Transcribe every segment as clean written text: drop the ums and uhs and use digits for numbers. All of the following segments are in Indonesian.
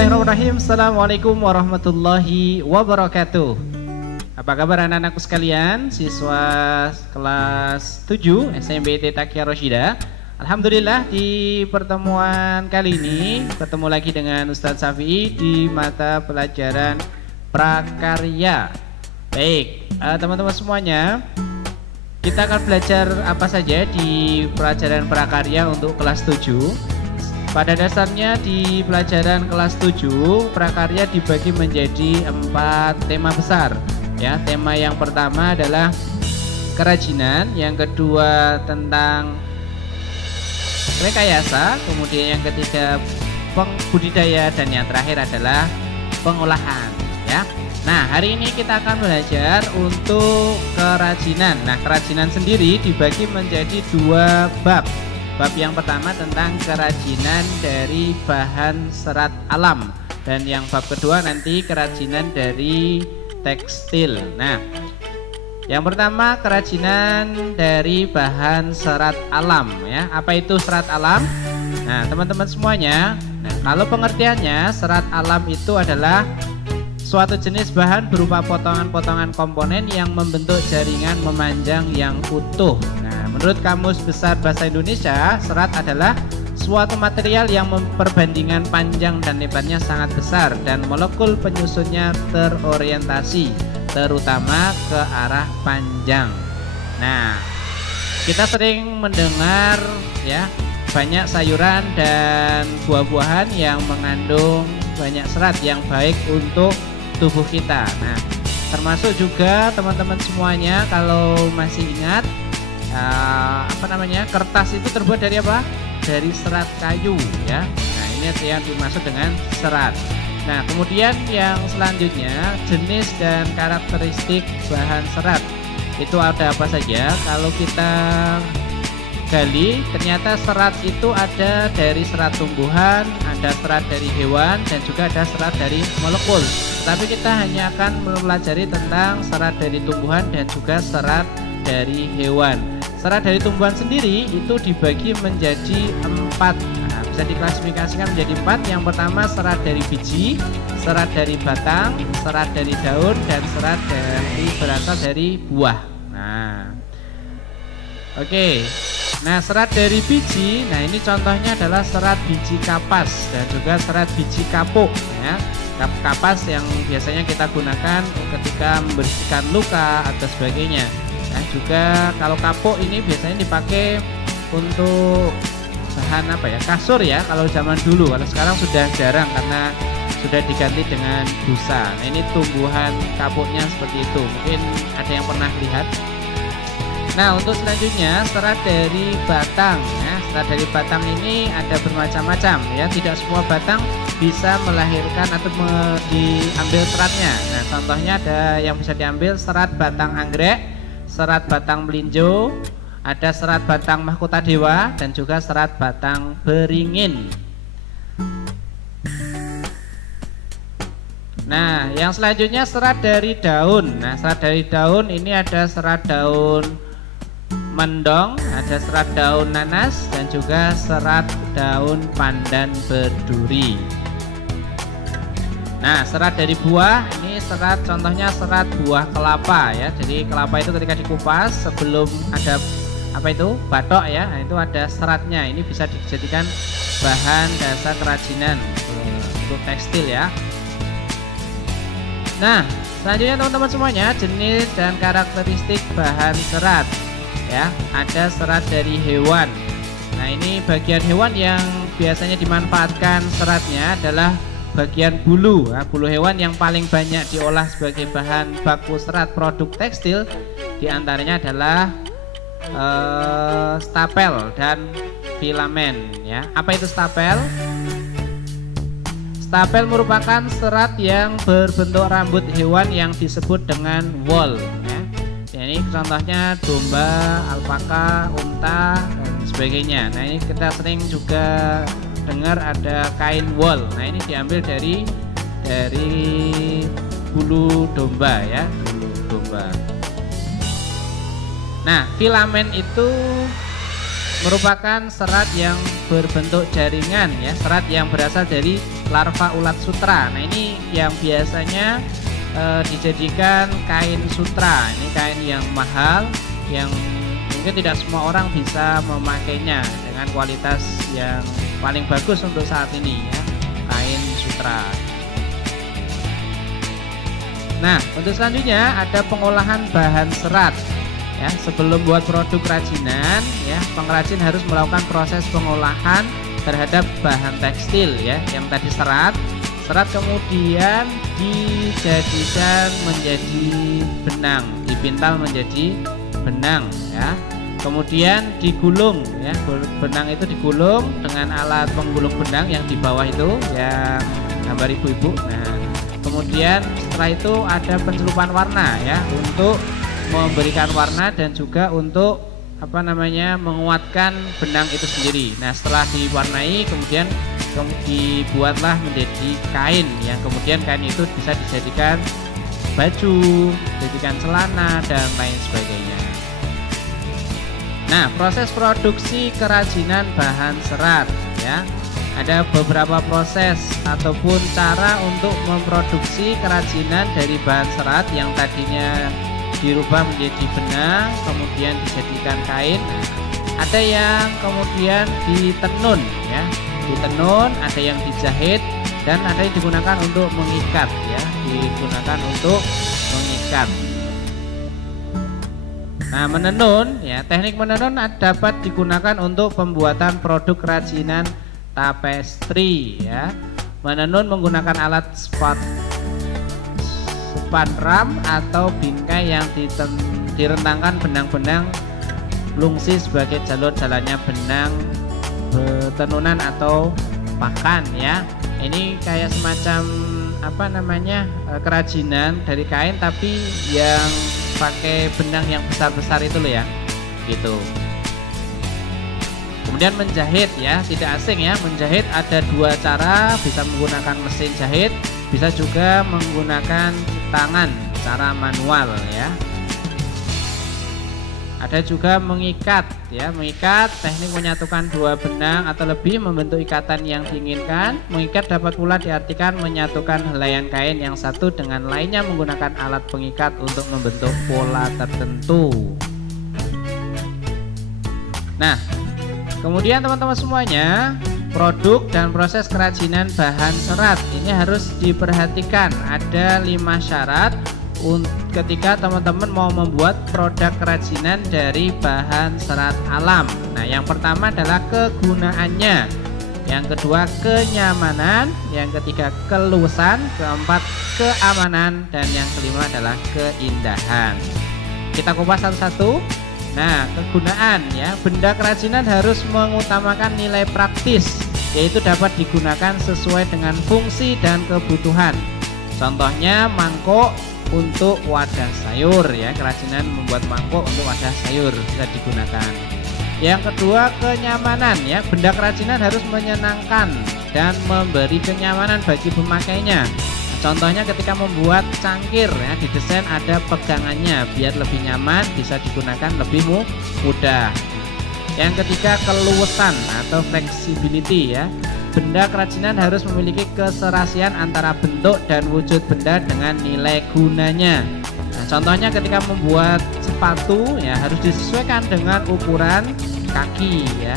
Bismillahirrahmanirrahim. Assalamualaikum warahmatullahi wabarakatuh. Apa kabar anak-anakku sekalian, siswa kelas 7 SMBT Taqiyah Rasyidah. Alhamdulillah di pertemuan kali ini bertemu lagi dengan Ustadz Syafi'i di mata pelajaran prakarya. Baik, teman-teman semuanya, kita akan belajar apa saja di pelajaran prakarya untuk kelas 7. Pada dasarnya di pelajaran kelas 7 prakarya dibagi menjadi 4 tema besar ya. Tema yang pertama adalah kerajinan, yang kedua tentang rekayasa, kemudian yang ketiga budidaya, dan yang terakhir adalah pengolahan ya. Nah, hari ini kita akan belajar untuk kerajinan. Nah, kerajinan sendiri dibagi menjadi 2 bab. Bab yang pertama tentang kerajinan dari bahan serat alam, dan yang bab kedua nanti kerajinan dari tekstil. Nah, yang pertama kerajinan dari bahan serat alam ya. Apa itu serat alam? Nah, teman-teman semuanya, kalau pengertiannya, serat alam itu adalah suatu jenis bahan berupa potongan-potongan komponen yang membentuk jaringan memanjang yang utuh. Nah, menurut Kamus Besar Bahasa Indonesia, serat adalah suatu material yang perbandingan panjang dan lebarnya sangat besar dan molekul penyusunnya terorientasi terutama ke arah panjang. Nah, kita sering mendengar ya, banyak sayuran dan buah-buahan yang mengandung banyak serat yang baik untuk tubuh kita. Nah, termasuk juga teman-teman semuanya kalau masih ingat kertas itu terbuat dari apa? Dari serat kayu ya. Nah, ini yang dimaksud dengan serat. Nah, kemudian yang selanjutnya jenis dan karakteristik bahan serat. Itu ada apa saja? Kalau kita gali, ternyata serat itu ada dari serat tumbuhan, ada serat dari hewan, dan juga ada serat dari molekul. Tapi kita hanya akan mempelajari tentang serat dari tumbuhan dan juga serat dari hewan. Serat dari tumbuhan sendiri itu dibagi menjadi 4. Nah, bisa diklasifikasikan menjadi 4. Yang pertama serat dari biji, serat dari batang, serat dari daun, dan serat dari berasal dari buah. Nah, oke. Nah, serat dari biji, nah ini contohnya adalah serat biji kapas dan juga serat biji kapuk ya. Kapas yang biasanya kita gunakan ketika membersihkan luka atau sebagainya. Nah, juga kalau kapuk ini biasanya dipakai untuk bahan kasur ya kalau zaman dulu. Kalau sekarang sudah jarang karena sudah diganti dengan busa. Nah, ini tumbuhan kapuknya seperti itu. Mungkin ada yang pernah lihat. Nah, untuk selanjutnya serat dari batang ya. Serat dari batang ini ada bermacam-macam ya. Tidak semua batang bisa melahirkan atau diambil seratnya. Nah, contohnya ada yang bisa diambil serat batang anggrek, serat batang melinjo, ada serat batang mahkota dewa, dan juga serat batang beringin. Nah, yang selanjutnya serat dari daun. Nah, serat dari daun ini ada serat daun mendong, ada serat daun nanas, dan juga serat daun pandan berduri. Nah, serat dari buah ini serat, contohnya serat buah kelapa ya. Jadi kelapa itu ketika dikupas sebelum ada batok ya, nah, itu ada seratnya. Ini bisa dijadikan bahan dasar kerajinan untuk tekstil ya. Nah, selanjutnya teman-teman semuanya, jenis dan karakteristik bahan serat ya. Ada serat dari hewan. Nah, ini bagian hewan yang biasanya dimanfaatkan seratnya adalah bagian bulu. Nah, bulu hewan yang paling banyak diolah sebagai bahan baku serat produk tekstil diantaranya adalah stapel dan filamen ya. Apa itu stapel? Stapel merupakan serat yang berbentuk rambut hewan yang disebut dengan wool ya. Ini contohnya domba, alpaka, unta, dan sebagainya. Nah, ini kita sering juga dengar ada kain wool. Nah, ini diambil dari bulu domba ya, bulu domba. Nah, filamen itu merupakan serat yang berbentuk jaringan ya, serat yang berasal dari larva ulat sutra. Nah, ini yang biasanya dijadikan kain sutra. Ini kain yang mahal yang mungkin tidak semua orang bisa memakainya dengan kualitas yang paling bagus untuk saat ini ya, kain sutra. Nah, untuk selanjutnya ada pengolahan bahan serat. Ya, sebelum buat produk kerajinan, ya, pengrajin harus melakukan proses pengolahan terhadap bahan tekstil ya, yang tadi serat. Serat kemudian dijadikan menjadi benang, dipintal menjadi benang ya. Kemudian digulung ya, benang itu digulung dengan alat penggulung benang yang di bawah itu yang gambar ibu-ibu. Nah, kemudian setelah itu ada pencelupan warna ya, untuk memberikan warna dan juga untuk menguatkan benang itu sendiri. Nah, setelah diwarnai kemudian dibuatlah menjadi kain yang kemudian kain itu bisa dijadikan baju, dijadikan celana dan lain sebagainya. Nah, proses produksi kerajinan bahan serat ya. Ada beberapa proses ataupun cara untuk memproduksi kerajinan dari bahan serat yang tadinya dirubah menjadi benang, kemudian dijadikan kain. Ada yang kemudian ditenun ya, ditenun, ada yang dijahit, dan ada yang digunakan untuk mengikat ya, digunakan untuk mengikat. Nah, menenun ya, teknik menenun dapat digunakan untuk pembuatan produk kerajinan tapestri ya. Menenun menggunakan alat spanram atau bingkai yang direntangkan benang-benang lungsi sebagai jalur jalannya benang tenunan atau pakan ya. Ini kayak semacam kerajinan dari kain tapi yang pakai benang yang besar-besar itu loh ya, gitu. Kemudian menjahit ya, tidak asing ya, menjahit ada dua cara, bisa menggunakan mesin jahit, bisa juga menggunakan tangan, cara manual ya. Ada juga mengikat ya, mengikat teknik menyatukan dua benang atau lebih membentuk ikatan yang diinginkan. Mengikat dapat pula diartikan menyatukan helaian kain yang satu dengan lainnya menggunakan alat pengikat untuk membentuk pola tertentu. Nah, kemudian teman-teman semuanya, produk dan proses kerajinan bahan serat ini harus diperhatikan. Ada 5 syarat ketika teman-teman mau membuat produk kerajinan dari bahan serat alam. Nah, yang pertama adalah kegunaannya, yang kedua kenyamanan, yang ketiga keluasan, keempat keamanan, dan yang kelima adalah keindahan. Kita kupas satu-satu. Nah, kegunaan ya, benda kerajinan harus mengutamakan nilai praktis, yaitu dapat digunakan sesuai dengan fungsi dan kebutuhan. Contohnya mangkok untuk wadah sayur ya, kerajinan membuat mangkok untuk wadah sayur bisa digunakan. Yang kedua kenyamanan ya, benda kerajinan harus menyenangkan dan memberi kenyamanan bagi pemakainya. Contohnya ketika membuat cangkir ya, didesain ada pegangannya biar lebih nyaman, bisa digunakan lebih mudah. Yang ketiga keluasan atau flexibility ya. Benda kerajinan harus memiliki keserasian antara bentuk dan wujud benda dengan nilai gunanya. Nah, contohnya ketika membuat sepatu ya harus disesuaikan dengan ukuran kaki ya.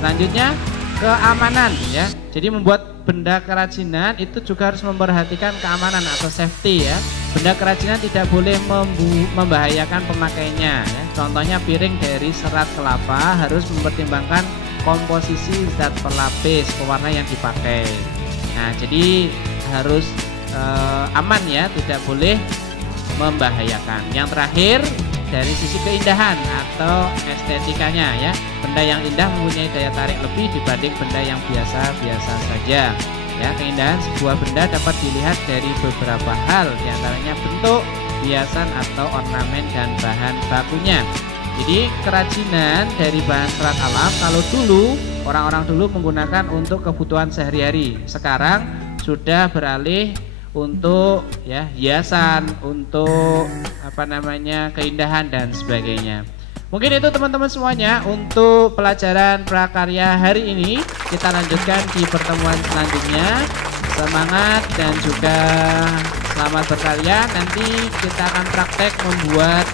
Selanjutnya keamanan ya. Jadi membuat benda kerajinan itu juga harus memperhatikan keamanan atau safety ya. Benda kerajinan tidak boleh membahayakan pemakainya ya. Contohnya piring dari serat kelapa harus mempertimbangkan komposisi zat pelapis pewarna yang dipakai. Nah, jadi harus aman ya, tidak boleh membahayakan. Yang terakhir dari sisi keindahan atau estetikanya ya, benda yang indah mempunyai daya tarik lebih dibanding benda yang biasa-biasa saja ya. Keindahan sebuah benda dapat dilihat dari beberapa hal, diantaranya bentuk, hiasan atau ornamen dan bahan bakunya. Jadi kerajinan dari bahan serat alam kalau dulu orang-orang dulu menggunakan untuk kebutuhan sehari-hari, sekarang sudah beralih untuk ya hiasan, untuk keindahan dan sebagainya. Mungkin itu teman-teman semuanya untuk pelajaran prakarya hari ini. Kita lanjutkan di pertemuan selanjutnya. Semangat dan juga selamat berkarya. Nanti kita akan praktek membuat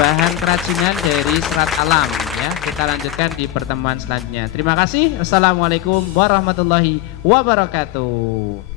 bahan kerajinan dari serat alam ya. Kita lanjutkan di pertemuan selanjutnya. Terima kasih. Assalamualaikum warahmatullahi wabarakatuh.